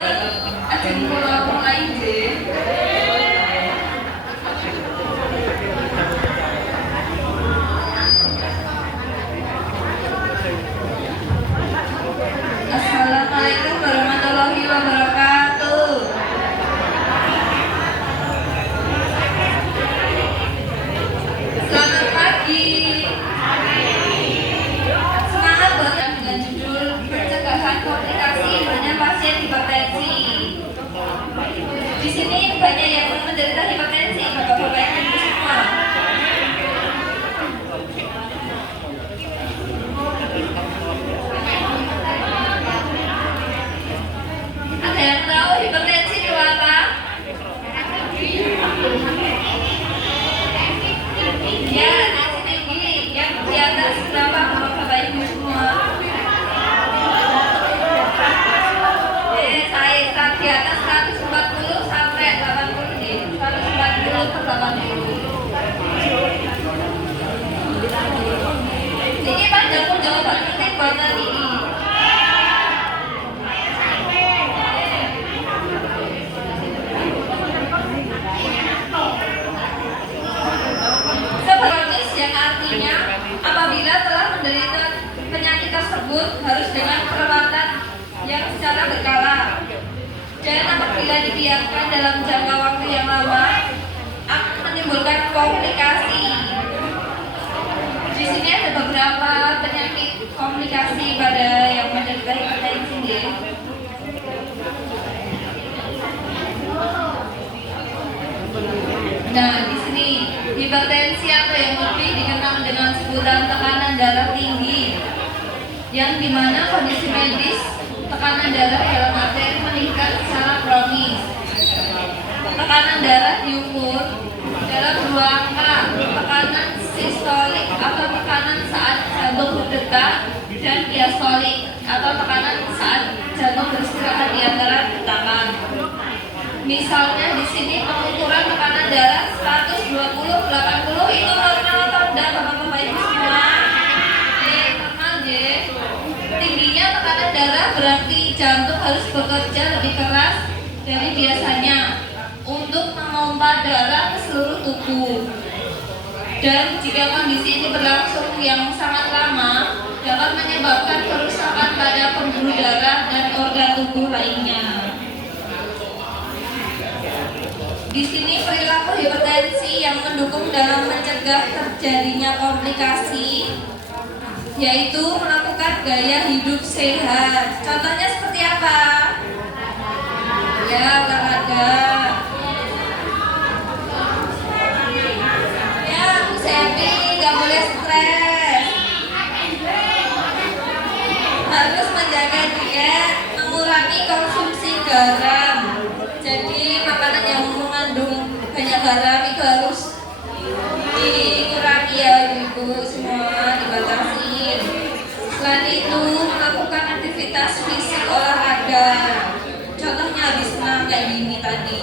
Assalamualaikum warahmatullahi wabarakatuh. Selamat pagi. Semangat banget dengan judul pencegahan komplikasi pada pasien hipertensi. Di sini banyak yang menderita hipertensi, bapak-bapak dan ibu semua. Ada yang tahu hipertensi itu apa? Ya, nasi tinggi yang di atas berapa bapak ibu semua? Saya di atas 140 sampai 80 nih, 140 ke 80. Ini panjang jawaban ini buat tadi. Kronis yang artinya apabila telah menderita penyakit tersebut harus dengan perawatan yang secara berkala dan apabila dibiarkan dalam jangka waktu yang lama akan menimbulkan komplikasi. Di sini ada beberapa penyakit komplikasi pada yang menderita hipertensi. Nah, di sini hipertensi atau yang lebih dikenal dengan sebutan tekanan darah tinggi, yang dimana kondisi medis tekanan darah dalam arteri meningkat secara kronis. Tekanan darah diukur dalam dua angka, tekanan sistolik atau tekanan saat jantung berdetak dan diastolik atau tekanan saat jantung beristirahat di antara detakan. Misalnya di sini pengukuran tekanan darah 120/80 itu normal atau enggak bapak-bapak ibu semua? Normal ya. Tingginya tekanan darah berarti jantung harus bekerja lebih keras dari biasanya untuk memompa darah ke seluruh tubuh. Dan jika kondisi ini berlangsung yang sangat lama dapat menyebabkan kerusakan pada pembuluh darah dan organ tubuh lainnya. Di sini perilaku hipertensi yang mendukung dalam mencegah terjadinya komplikasi yaitu melakukan gaya hidup sehat. Contohnya seperti apa? Ya, olahraga. Ya, harus happy, gak boleh stres. Harus menjaga diet, mengurangi konsumsi garam. Jadi makanan yang mengandung banyak garam itu harus dikurangi ya ibu semua, dibatasin. Selain itu melakukan aktivitas fisik olahraga, contohnya habis senam kayak gini tadi.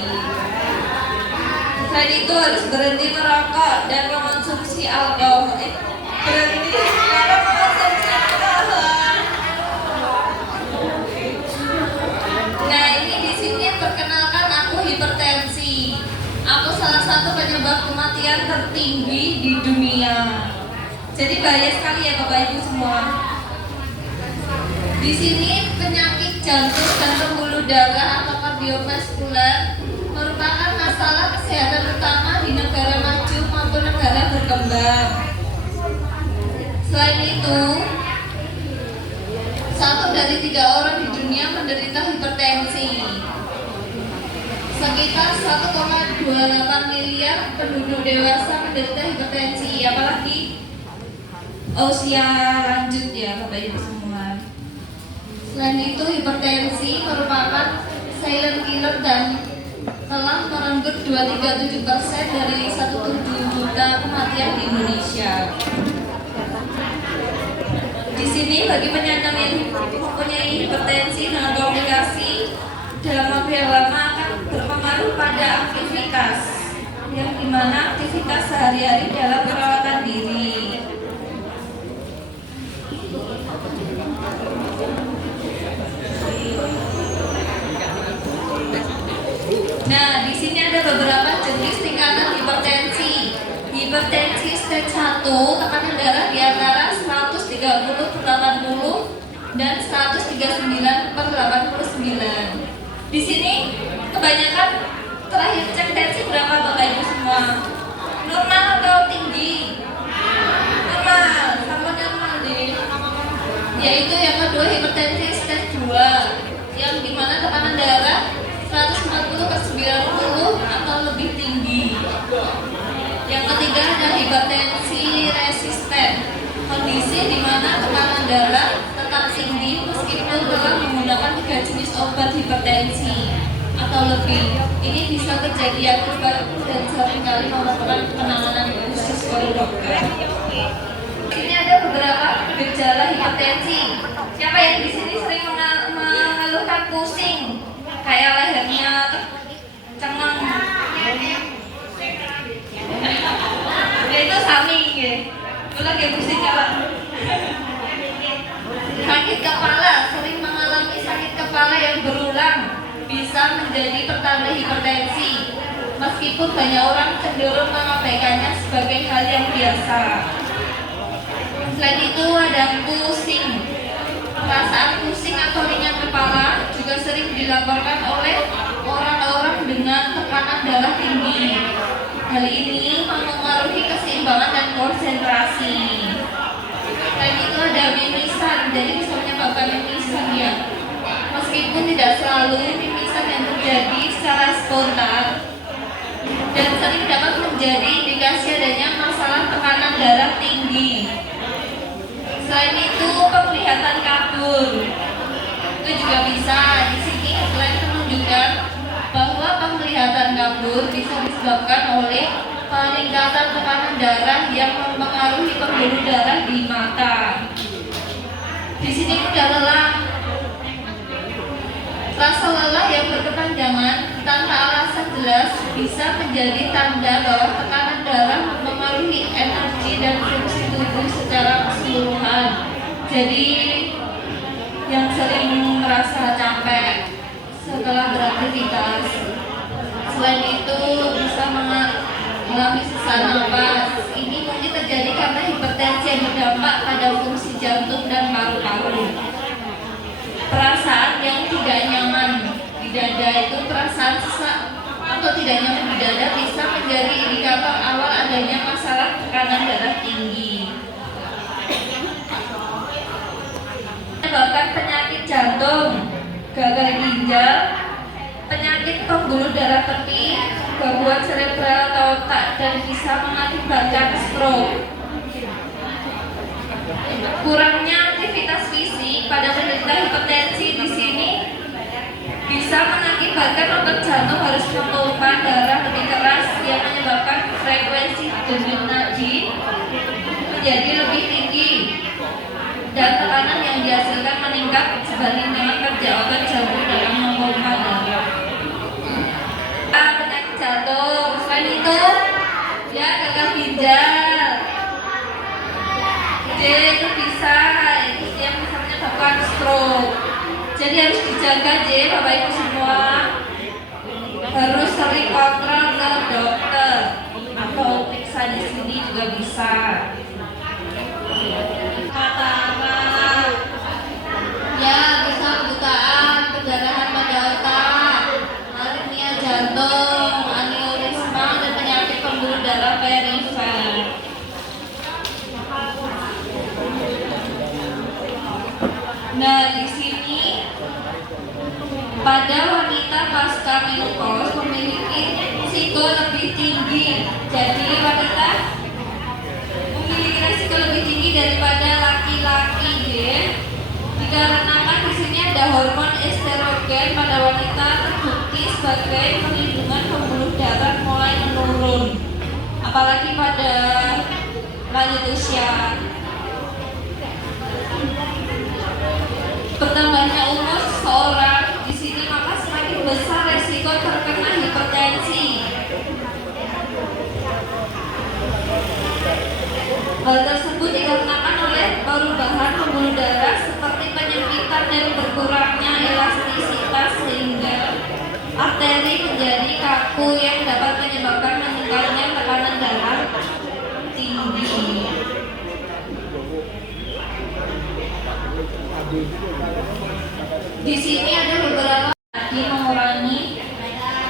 Selain itu harus berhenti merokok dan mengonsumsi alkohol. Berhenti kalau mengonsumsi alkohol. Nah, ini di sini perkenalkan aku hipertensi. Aku salah satu penyebab kematian tertinggi di dunia. Jadi bahaya sekali ya Bapak Ibu semua. Di sini penyakit jantung dan pembuluh darah atau kardiovaskular merupakan masalah kesehatan utama di negara maju maupun negara berkembang. Selain itu, 1 dari 3 orang di dunia menderita hipertensi. Sekitar 1,28 miliar penduduk dewasa menderita hipertensi, apalagi usia lanjut ya Bapak Ibu semua. Selain itu hipertensi merupakan silent killer dan telah merenggut 2,37% dari 1,7 juta kematian di Indonesia. Di sini bagi penyandang yang mempunyai hipertensi dengan komplikasi dalam waktu yang lama akan berpengaruh pada aktivitas, yang dimana aktivitas sehari-hari dalam perawatan diri. Nah, di sini ada beberapa jenis tingkatan hipertensi. Hipertensi stage 1, tekanan darah di antara 130/80 dan 139/89. Di sini kebanyakan terakhir cek tensi berapa Bapak Ibu semua? Normal atau tinggi? Normal, sama normal deh. Yaitu yang kedua hipertensi stage 2, yang dimana tekanan darah 140/90 atau lebih tinggi. Yang ketiga ada hipertensi resisten, kondisi di mana tekanan darah tetap tinggi meskipun telah menggunakan 3 jenis obat hipertensi atau lebih. Ini bisa kejadian akibat dan seringkali memerlukan penanganan khusus oleh dokter. Ini ada beberapa gejala hipertensi. Siapa yang di sini sering mengeluhkan pusing, kayak lehernya cengeng? Ya itu sami ya. Itu lagi pusing apa? Sakit kepala, sering mengalami sakit kepala yang berulang, bisa menjadi pertanda hipertensi. Meskipun banyak orang cenderung mengabaikannya sebagai hal yang biasa. Selain itu ada pusing. Perasaan pusing atau ringan kepala juga sering dilaporkan oleh orang-orang dengan tekanan darah tinggi. Hal ini mempengaruhi keseimbangan dan konsentrasi. Selain itu ada mimisan, jadi bisa menyebabkan mimisan ya. Meskipun tidak selalu mimisan yang terjadi secara spontan dan sering dapat menjadi indikasi adanya masalah tekanan darah tinggi. Selain itu penglihatan kabur, itu juga bisa. Di sini selain menunjukkan bahwa penglihatan kabur bisa disebabkan oleh peningkatan tekanan darah yang mempengaruhi pembuluh darah di mata. Di sini mudah lelah. Rasa lelah yang berkepanjangan tanpa alasan jelas bisa menjadi tanda bahwa tekanan darah mempengaruhi energi dan fungsi tubuh secara keseluruhan. Jadi yang sering merasa capek setelah beraktivitas, selain itu bisa mengalami sesak napas. Ini mungkin terjadi karena hipertensi yang berdampak pada fungsi jantung dan paru-paru. Perasaan yang tidak nyaman di dada, itu perasaan sesak atau tidak nyaman di dada bisa menjadi indikator awal adanya masalah tekanan darah tinggi. Menyebabkan penyakit jantung, gagal ginjal, penyakit pembuluh darah penting, gangguan serebral atau otak, dan bisa mengakibatkan stroke. Kurangnya aktivitas fisik pada penderita hipertensi di sini bisa mengakibatkan otot jantung harus memompa darah lebih keras yang menyebabkan frekuensi denyut nadi menjadi lebih tinggi dan tekanan yang dihasilkan meningkat sebanding dengan kerja otot jantung dalam memompa darah. Penyakit jantung, selain itu ya gagal ginjal. Itu bisa yang bisa menyebabkan stroke. Jadi harus dijaga Bapak Ibu semua. Harus sering kontrol ke dokter atau periksa di sini juga bisa. Kata ya bisa kebutaan, perdarahan pada otak, aritmia jantung, aneurisma, dan penyakit pembuluh darah perifer. Nah, di sini pada wanita pasca menopause memiliki risiko lebih tinggi. Jadi wanita memiliki risiko lebih tinggi daripada laki-laki, dikarenakan di sini ada hormon estrogen pada wanita terbukti sebagai perlindungan pembuluh darah mulai menurun, apalagi pada lanjut usia. Bertambahnya umur seseorang di sini maka semakin besar resiko terkena hipertensi. Hal tersebut dikarenakan oleh perubahan pembuluh darah seperti penyempitan dan berkurangnya elastisitas sehingga arteri menjadi perilaku yang dapat menyebabkan meningkatnya tekanan darah tinggi. Di sini ada beberapa lagi mengurangi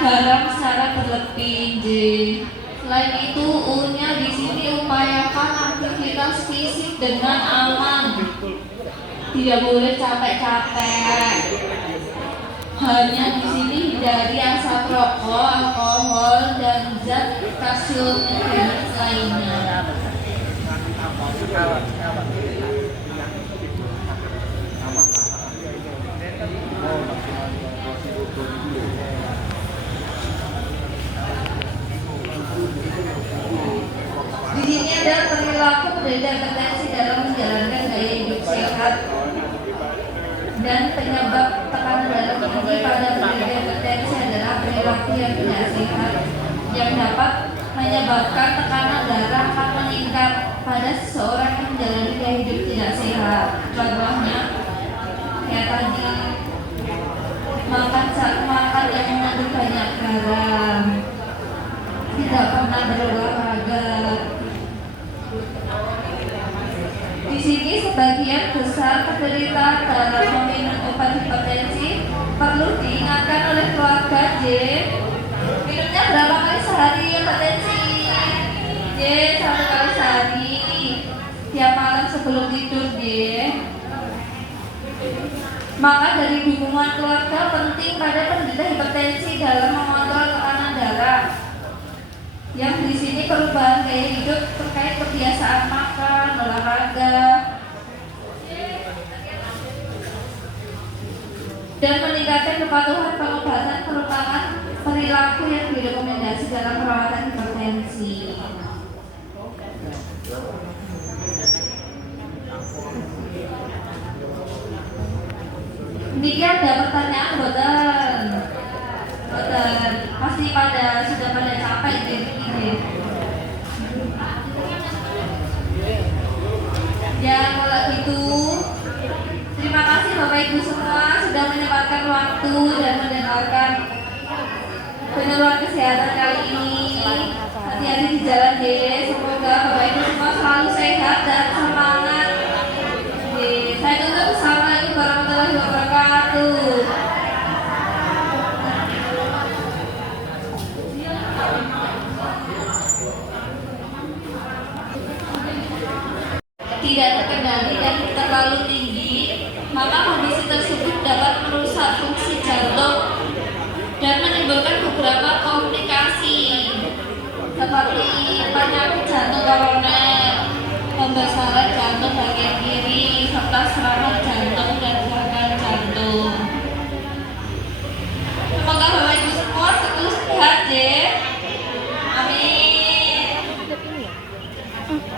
garam secara berlebih. Selain itu, U-nya di sini upayakan aktivitas fisik dengan aman. Tidak boleh capek-capek. Hanya di sini hindari asap rokok, alkohol, dan zat karsionogenik lainnya. Di sini ada perilaku penderita hipertensi dalam menjalankan gaya hidup sehat dan penyebab tekanan darah tinggi pada penderita hipertensi adalah perilaku yang tidak sehat yang dapat menyebabkan tekanan darah akan meningkat pada seseorang yang menjalani gaya hidup tidak sehat. Contohnya kayak tadi, makan yang mengandung banyak garam, tidak pernah berolahraga. Di sini sebagian besar penderita dalam meminum obat hipertensi perlu diingatkan oleh keluarga. Minumnya berapa kali sehari hipertensi? 1 kali sehari tiap malam sebelum tidur. Maka dari dukungan keluarga penting pada penderita hipertensi dalam mengontrol tekanan darah. Yang di sini perubahan gaya hidup terkait kebiasaan makan, olahraga, dan meningkatkan kepatuhan pengobatan merupakan perilaku yang direkomendasi dalam perawatan hipertensi. Niki ada pertanyaan boten? Boten. Pasti sudah pada capek ini. Ya kalau gitu, terima kasih Bapak Ibu semua sudah menyempatkan waktu dan mendengarkan penyuluhan kesehatan kali ini. Hati-hati di jalan semoga Bapak Ibu semua selalu sehat dan semangat. Saya tutup. Assalamualaikum warahmatullahi wabarakatuh. Tidak terkendali dan terlalu tinggi, maka kondisi tersebut dapat merusak fungsi jantung dan menimbulkan beberapa komplikasi seperti penyakit jantung koroner, pembesaran jantung bagian kiri, serta serangan jantung dan gagal jantung. Semoga Bapak Ibu semua selalu sehat ya. Amin.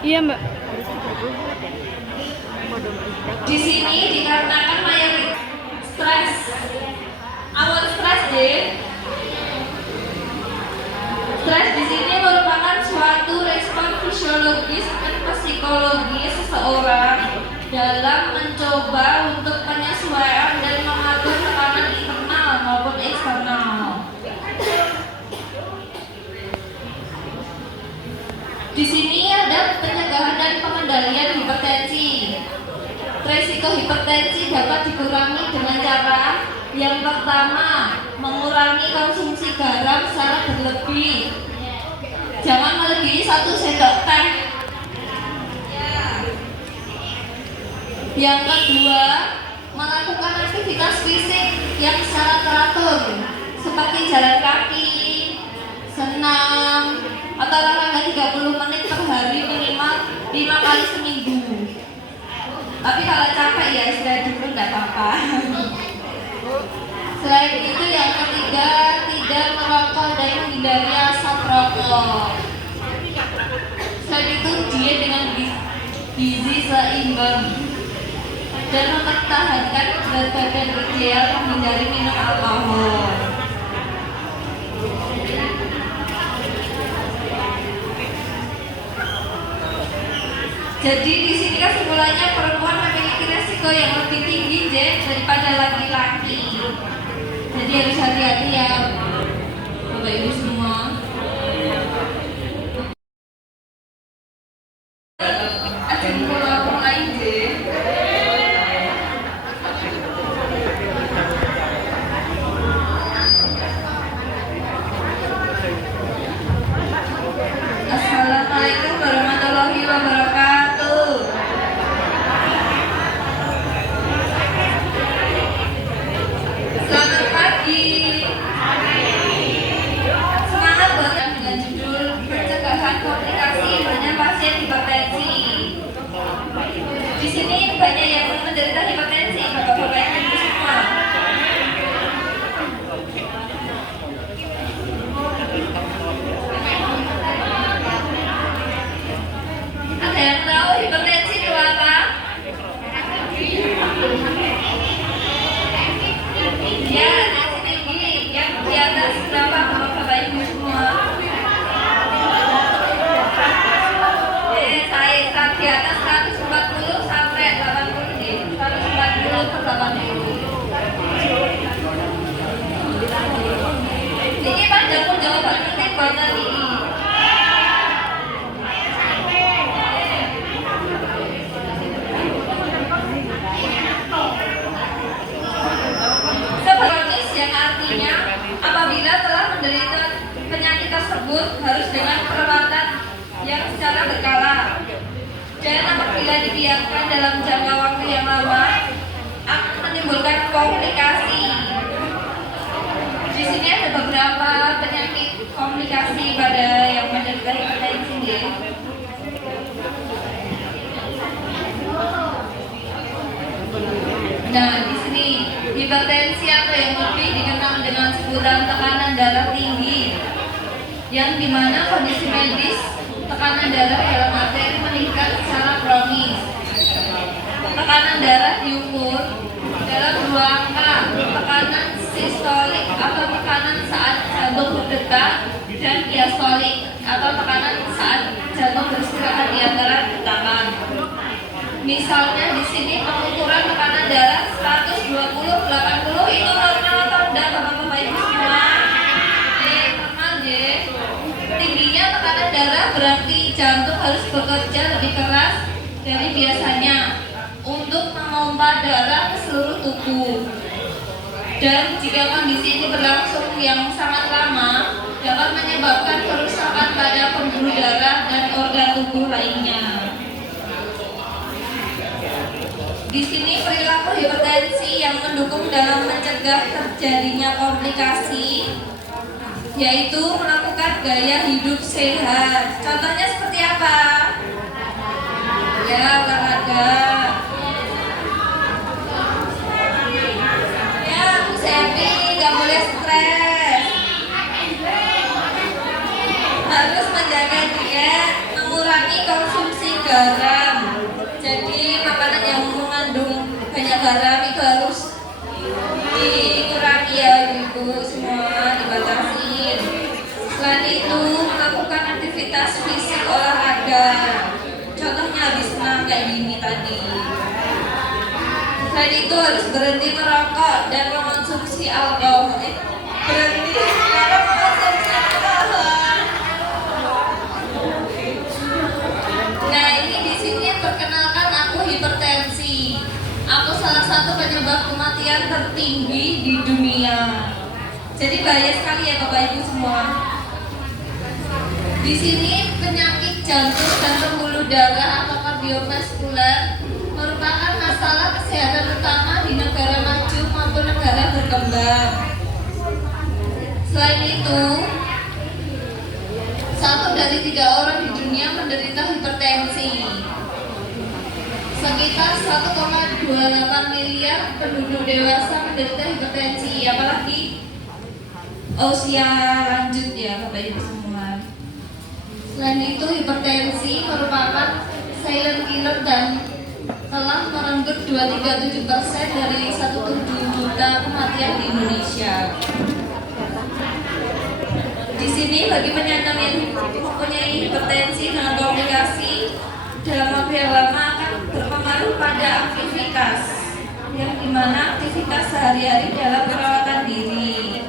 Iya Mbak. Di sini dikarenakan mayoritas stres, awal stres deh. Stres di sini merupakan suatu respon fisiologis dan psikologis seseorang dalam mencoba untuk penyesuaian dan mengatur tekanan internal maupun eksternal. Di sini ada pencegahan dan pengendalian hipertensi. Resiko hipertensi dapat dikurangi dengan cara yang pertama, mengurangi konsumsi garam secara berlebih. Jangan melebihi 1 sendok teh. Yang kedua, melakukan aktivitas fisik yang secara teratur seperti jalan kaki, senam, atau olahraga 30 menit per hari minimal 5 kali seminggu. Tapi kalau capek ya istirahat dulu, nggak apa-apa. Selain itu yang ketiga, tidak merokok dan menghindari asap rokok. Selain itu diet dengan gizi seimbang dan mempertahankan berat badan ideal, menghindari minum alkohol. Jadi di sini kesimpulannya perempuan memiliki resiko yang lebih tinggi daripada laki-laki. Jadi harus hati-hati ya Bapak Ibu semua. tersebut harus dengan perawatan yang secara berkala. Dan apabila dibiarkan dalam jangka waktu yang lama akan menimbulkan komplikasi. Di sini ada beberapa penyakit komplikasi pada yang menderita hipertensi ya. Nah, di sini hipertensi atau yang lebih dikenal dengan sebutan tekanan darah tinggi, yang dimana kondisi medis tekanan darah dalam arteri meningkat secara kronis. Tekanan darah diukur dalam dua angka, tekanan sistolik atau tekanan saat jantung berdetak dan diastolik atau tekanan saat jantung beristirahat di antara detakan. Misalnya di sini pengukuran tekanan darah 120/80 itu normal atau enggak Bapak-bapak Ibu semua? Normal deh. Tingginya tekanan darah berarti jantung harus bekerja lebih keras dari biasanya untuk memompa darah ke seluruh tubuh. Dan jika kondisi ini berlangsung yang sangat lama, dapat menyebabkan kerusakan pada pembuluh darah dan organ tubuh lainnya. Di sini perilaku hipertensi yang mendukung dalam mencegah terjadinya komplikasi, yaitu melakukan gaya hidup sehat. Contohnya seperti apa? Ya, olahraga. Ya, harus happy, gak boleh stres. Harus menjaga diet, mengurangi konsumsi garam. Jadi makanan yang mengandung banyak garam itu harus dikurangi ya ibu semua, dibatasin. Selain itu melakukan aktivitas fisik olahraga, contohnya habis senam kayak gini tadi. Selain itu harus berhenti merokok dan mengonsumsi alkohol. Berhenti karena mengonsumsi alkohol. Nah ini di sini perkenalkan aku hipertensi. Aku salah satu penyebab kematian tertinggi di dunia. Jadi bahaya sekali ya Bapak Ibu semua. Di sini penyakit jantung dan pembuluh darah atau kardiovaskular merupakan masalah kesehatan utama di negara maju maupun negara berkembang. Selain itu, 1 dari 3 orang di dunia menderita hipertensi. Sekitar 1,28 miliar penduduk dewasa menderita hipertensi, apalagi usia lanjut ya Bapak Ibu semua. Selain itu, hipertensi merupakan silent killer dan telah merenggut 2,37% dari 1,7 juta kematian di Indonesia. Di sini bagi penyandang yang mempunyai hipertensi dengan komplikasi dalam waktu yang lama akan berpengaruh pada aktivitas, yang dimana aktivitas sehari-hari dalam perawatan diri.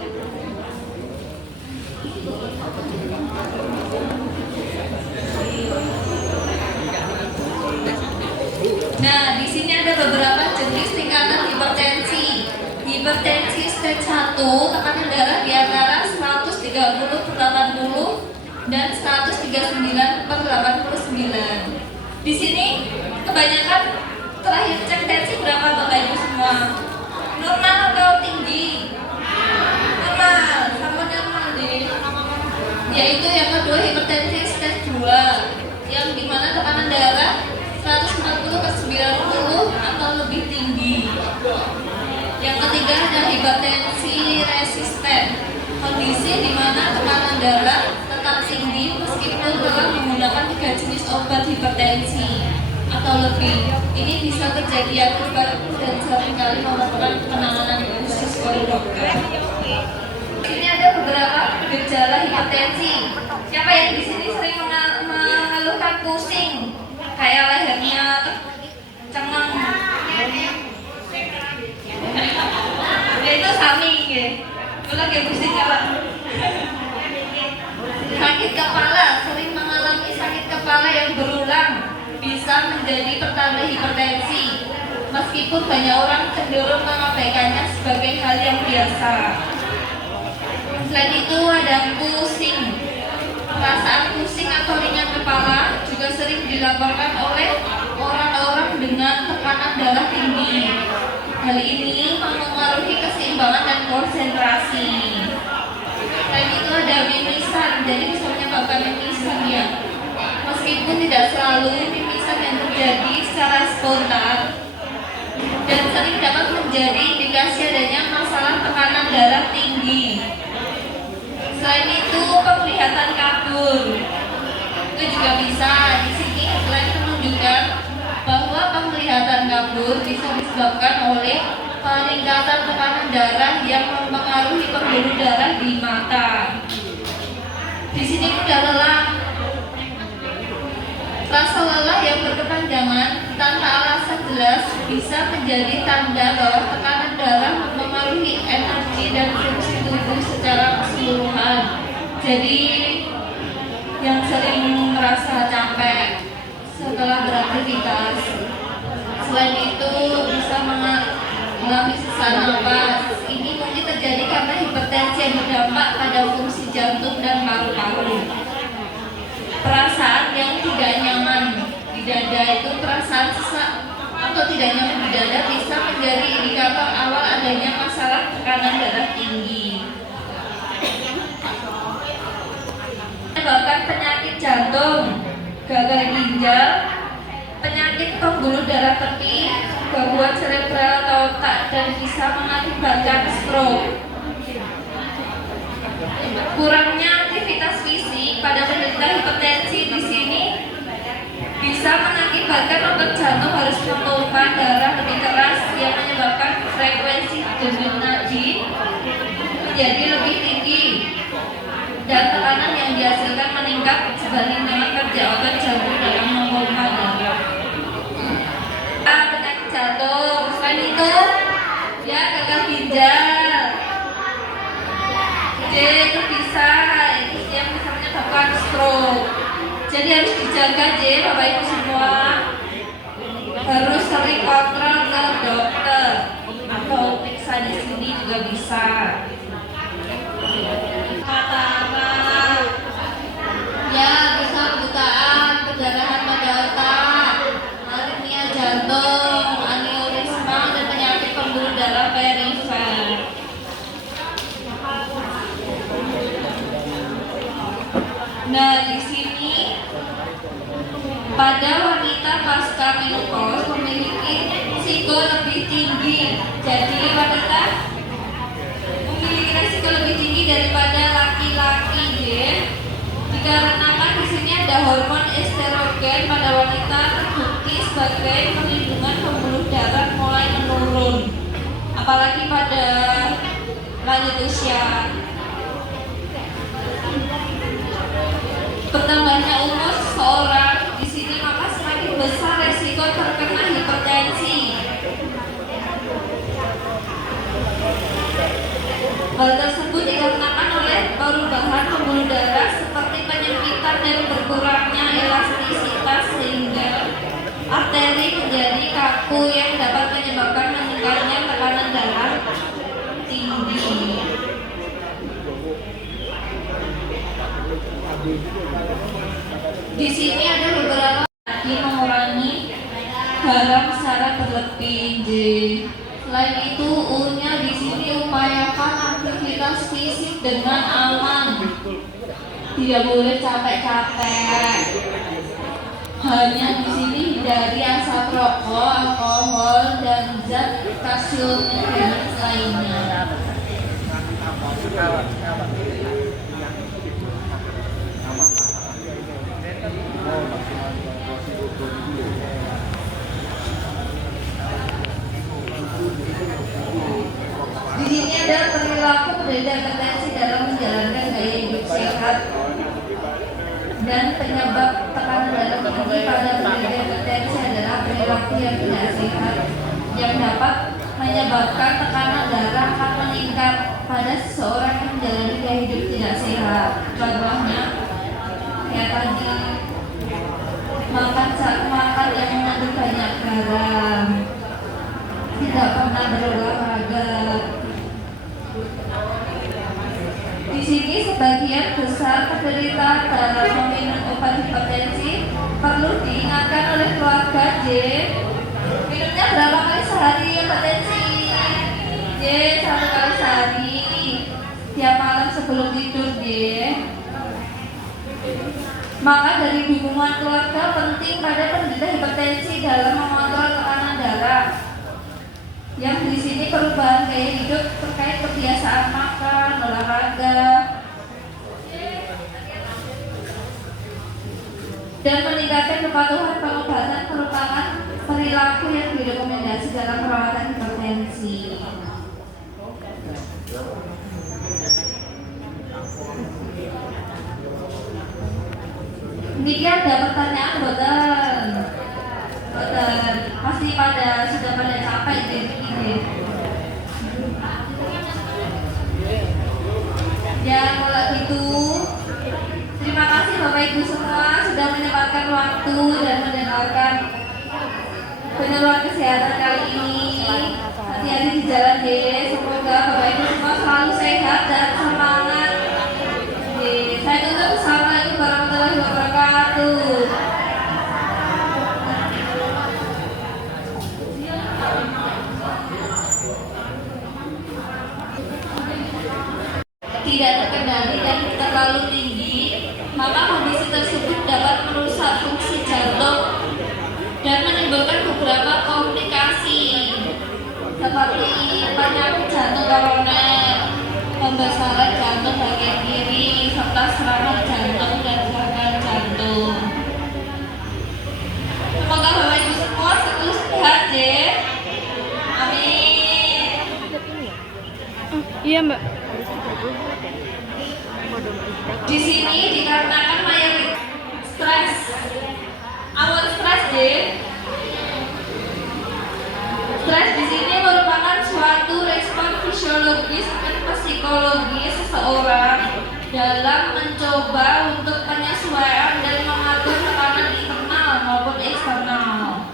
Nah, di sini ada beberapa jenis tingkatan hipertensi. Hipertensi stage 1, tekanan darah di antara 130/80 dan 139/89. Di sini kebanyakan terakhir cek tensi berapa Bapak Ibu semua? Normal atau tinggi? Normal, sama normal deh. Yaitu yang kedua hipertensi stage 2, yang dimana tekanan darah 140/90 atau lebih tinggi. Yang ketiga ada hipertensi resisten, kondisi di mana tekanan darah tetap tinggi meskipun telah menggunakan 3 jenis obat hipertensi atau lebih. Ini bisa terjadi akibat dan seringkali memerlukan penanganan khusus oleh dokter. Ini ada beberapa gejala hipertensi. Siapa yang di sini sering mengeluhkan pusing, kayak lehernya cengeng? Itu sami ya. Kalau kayak pusing apa? Sakit kepala, sering mengalami sakit kepala yang berulang, bisa menjadi pertanda hipertensi. Meskipun banyak orang cenderung mengabaikannya sebagai hal yang biasa. Selain itu ada pusing. Perasaan pusing atau ringan kepala juga sering dilaporkan oleh orang-orang dengan tekanan darah tinggi. Hal ini mempengaruhi keseimbangan dan konsentrasi. Selain itu ada mimisan, jadi bisa menyebabkan mimisan ya. Meskipun tidak selalu mimisan yang terjadi secara spontan dan sering dapat menjadi indikasi adanya masalah tekanan darah tinggi. Selain itu penglihatan kabur itu juga bisa. Di sini selain menunjukkan bahwa penglihatan kabur bisa disebabkan oleh peningkatan tekanan darah yang mempengaruhi pembuluh darah di mata. Di sini mudah lelah. Rasa lelah yang berkepanjangan tanpa alasan jelas bisa menjadi tanda bahwa tekanan darah mempengaruhi energi dan fungsi tubuh secara keseluruhan. Jadi yang sering merasa capek setelah beraktivitas, selain itu bisa mengalami sesak napas. Ini mungkin terjadi karena hipertensi yang berdampak pada fungsi jantung dan paru-paru. Perasaan yang tidak nyaman di dada itu, perasaan sesak atau tidak nyaman di dada bisa menjadi indikator awal adanya masalah tekanan darah tinggi. Menyebabkan penyakit jantung, gagal ginjal, penyakit pembuluh darah tepi, gangguan serebral atau otak, dan bisa mengakibatkan stroke. Kurangnya aktivitas fisik pada penderita hipertensi di sini bisa mengakibatkan otot jantung harus memompa darah lebih keras yang menyebabkan frekuensi denyut nadi menjadi lebih tinggi dan tekanan yang dihasilkan meningkat sebaliknya kerja otot jantung dalam memompa darah. Penyakit jantung, selain itu ya gagal ginjal. J itu bisa yang bisa menyebabkan stroke. Jadi harus dijaga J, Bapak Ibu semua. Harus sering kontrol ke dokter atau periksa di sini juga bisa. Kata ya bisa kebutaan, perdarahan pada otak, aritmia jantung, aneurisma, dan penyakit pembuluh darah perifer. Nah, di sini pada wanita pasca menopause memiliki risiko lebih tinggi. Jadi wanita memiliki risiko lebih tinggi daripada laki-laki, dikarenakan di sini ada hormon estrogen pada wanita terbukti sebagai perlindungan pembuluh darah mulai menurun, apalagi pada lanjut usia. Bertambahnya umur seseorang di sini maka semakin besar resiko terkena hipertensi. Hal tersebut dikarenakan oleh perubahan pembuluh darah seperti penyempitan dan berkurangnya elastisitas sehingga arteri menjadi kaku yang dapat menyebabkan meningkatnya tekanan darah tinggi. Di sini ada beberapa lagi mengurangi garam secara berlebih. Selain itu, U-nya di sini upayakan aktivitas fisik dengan aman. Tidak boleh capek-capek. Hanya di sini hindari asap rokok, alkohol, dan zat kasium lainnya. Di sini ada perilaku penderita hipertensi dalam menjalankan gaya hidup sehat dan penyebab tekanan darah tinggi pada penderita hipertensi adalah perilaku yang tidak sehat yang dapat menyebabkan tekanan darah akan meningkat pada seseorang yang menjalani gaya hidup tidak sehat. Contohnya kayak tadi makan yang mengandung banyak garam, tidak pernah berolahraga. Di sini sebagian besar penderita dalam meminum obat hipertensi perlu diingatkan oleh keluarga J. Minumnya berapa kali sehari hipertensi? J, 1 kali sehari. Tiap malam sebelum tidur J. Maka dari dukungan keluarga penting pada penderita hipertensi dalam mengontrol tekanan darah. Yang di sini perubahan gaya hidup terkait kebiasaan makan, olahraga, dan meningkatkan kepatuhan pengobatan merupakan perilaku yang direkomendasi dalam perawatan hipertensi. Ini ada pertanyaan boten, pasti sudah pada capek ini. Ya kalau gitu, terima kasih Bapak Ibu semua sudah menyempatkan waktu dan mendengarkan penyuluhan kesehatan kali ini. Hati-hati di jalan deh. Semoga Bapak Ibu semua selalu sehat dan semangat. Saya tutup. Assalamualaikum warahmatullahi wabarakatuh. Tidak terkendali dan terlalu tinggi, maka kondisi tersebut dapat merusak fungsi jantung dan menimbulkan beberapa komplikasi seperti penyakit jantung koroner, pembesaran jantung bagian kiri, serta serangan jantung dan gagal jantung. Semoga Bapak Ibu semua selalu sehat ya. Amin. Iya Mbak. Di sini dikarenakan mayoritas stres, awal stres deh. Stres di sini merupakan suatu respon fisiologis dan psikologis seseorang dalam mencoba untuk penyesuaian dan mengatur tekanan internal maupun eksternal.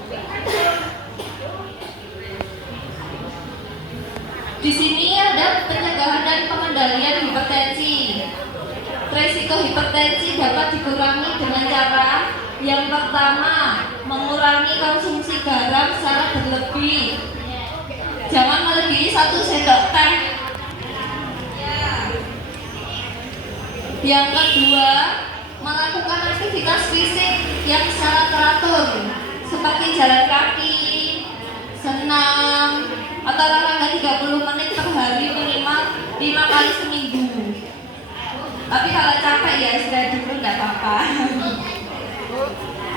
Di sini ada pencegahan dan pengendalian hipertensi. Resiko hipertensi dapat dikurangi dengan cara yang pertama, mengurangi konsumsi garam secara berlebih. Jangan melebihi 1 sendok teh. Yang kedua, melakukan aktivitas fisik yang secara teratur seperti jalan kaki, senam, atau olahraga 30 menit per hari minimal 5 kali seminggu. Tapi kalau capek ya istirahat dulu nggak apa-apa.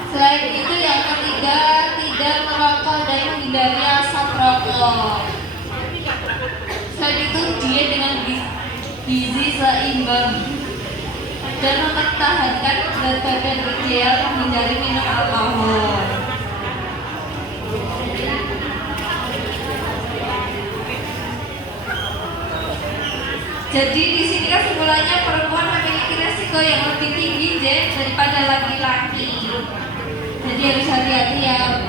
Selain itu yang ketiga, tidak merokok dan menghindari asap rokok. Selain itu diet dengan gizi seimbang dan mempertahankan berat badan ideal, menghindari minum alkohol. Jadi di sini kesimpulannya perempuan memiliki resiko yang lebih tinggi daripada laki-laki. Jadi harus hati-hati ya.